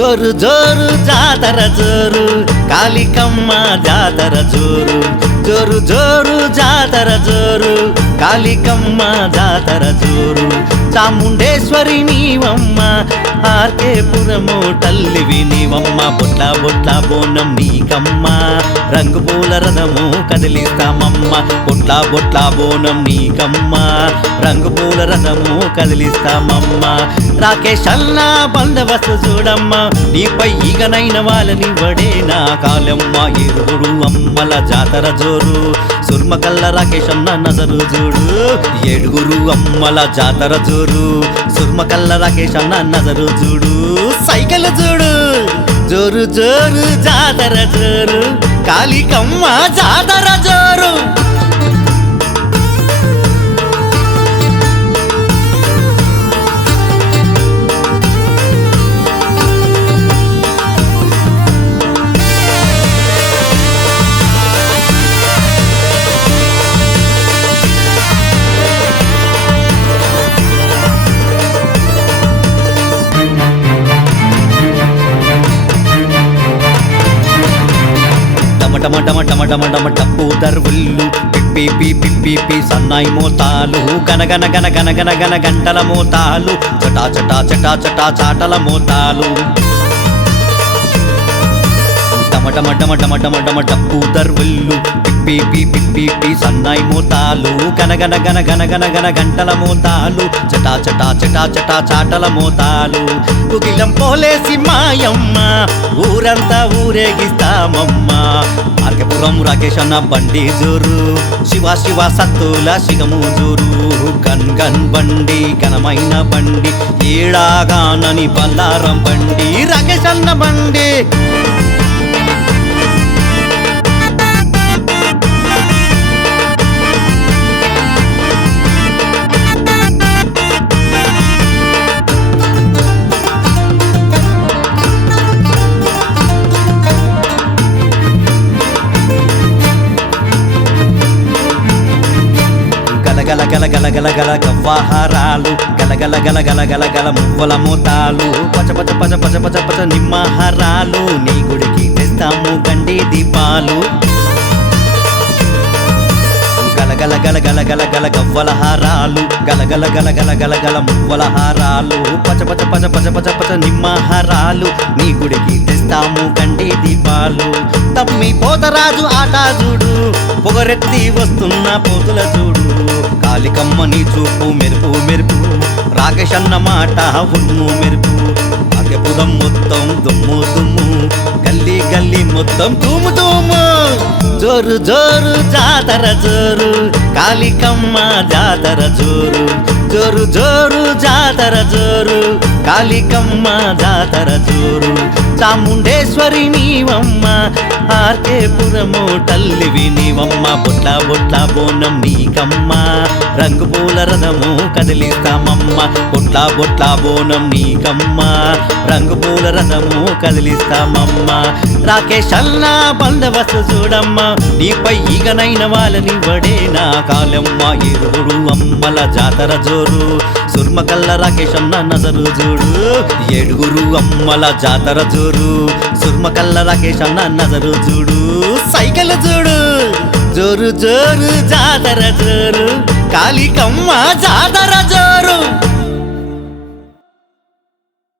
జోరు జోరు జాతర జోరు కాళికమ్మ జాతర జోరు జోరు జోరు జాతర జోరు కాళికమ్మ జాతర జోరు చాముండేశ్వరి నీవమ్మ ఆర్కే పురము తల్లివి నీవమ్మ బొట్ల బొట్ల బోనం నీకమ్మ రంగు పూల రథము కదిలిస్తామమ్మ బొట్ల బొట్ల బోనం నీకమ్మ రంగు పూల రథము కదిలిస్తామమ్మ రాకేష్ అన్నా బందవస్తు చూడమ్మ నీపై ఈగనైన వాళ్ళని వడే నా కాలమ్మ ఏడుగురు అమ్మల జాతర జోరు సుర్మకల్ల రాకేష్ అన్న నజరు చూడు ఏడుగురు అమ్మల జాతర జోరు సుర్మకల్ల రాకేష్ అన్న నజరు చూడు సైకిల్ చూడు జోరు జోరు జాతర జోరు కాళికమ్మ జాతర జోరు టమటమటమటమటమటమ టప్పు దర్వుళ్ళు పిప్పి పిప్పి సన్నాయి మోతాలు గనగన గన గన గన గన గంటల మోతాలు చటా చటా చటా చటా చాటల మోతాలు టమటమటమటమటమ టప్పు దర్వుళ్ళు పిప్పి పిప్పి సన్నాయి మోతాలు గనగన గన గన గన గన గంటల మోతాలు చటా చటా చటా చటా చాటల మోతాలు కుకిలం పోలేసి మాయమ్మ ఊరంతా ఊరేగిస్తామమ్మ ఆర్కెపురం రాకేష్ అన్న బండి జోరు శివ శివ సత్తుల శిగము జోరు గన్ గన్ బండి ఘనమైన బండి ఏడాగానని బల్లారం బండి రాకేష్ అన్న బండి గల గల గల గల గల గవ్వహారాలు గల గల గల గల గల గల మువ్వల మూతాలు పచ పచ పచ పచ పచ పచ నిమ్మహారాలు నీ గుడికి తెస్తాము గండి దీపాలు గల గల గల గల గల గల గవ్వల హారాలు గల గల గల గల గల గల మువ్వల హారాలు పచ పచ పచ పచ పచ పచ నిమ్మహారాలు నీ గుడికి తెస్తాము గండి దీపాలు తమ్మి పోతరాజు ఆట చూడు పొగరెత్తి వస్తున్న పోతుల చూడు కాళికమ్మ నీ చూపు మెరుపు మెరుపు రాకేష్ అన్న మాట ఉన్ను మెరుపు ఆర్కెపురం మొత్తం దుమ్ము దుమ్ము గల్లీ గల్లీ మొత్తం తుమ్ము తుమ్ము జోరు జోరు జాతర జోరు కాళికమ్మ జాతర జోరు జోరు జోరు జాతర జోరు కాళికమ్మ జాతర జోరు చాముండేశ్వరి నీవమ్మ ఆర్కే పురము తల్లివి నీవమ్మ బొట్ల బొట్ల బోనం నీకమ్మ రంగు పూల రథము కదిలిస్తామమ్మ బొట్ల బొట్ల బోనం నీకమ్మ రంగు పూల రథము కదిలిస్తామమ్మ రాకేష్ అన్నా బందవస్తు చూడమ్మ నీపై ఈగనైన వాళ్ళని వడే నా కాలమ్మ ఏడుగురు అమ్మల జాతర జోరు సుర్మకల్ల రాకేష్ అన్న నజరు చూడు ఏడుగురు అమ్మల జాతర జోరు సుర్మకల్ల రాకేష్ అన్న నజరు చూడు సైకిల్ చూడు జోరు జోరు జాతర జోరు కాళికమ్మ జాతర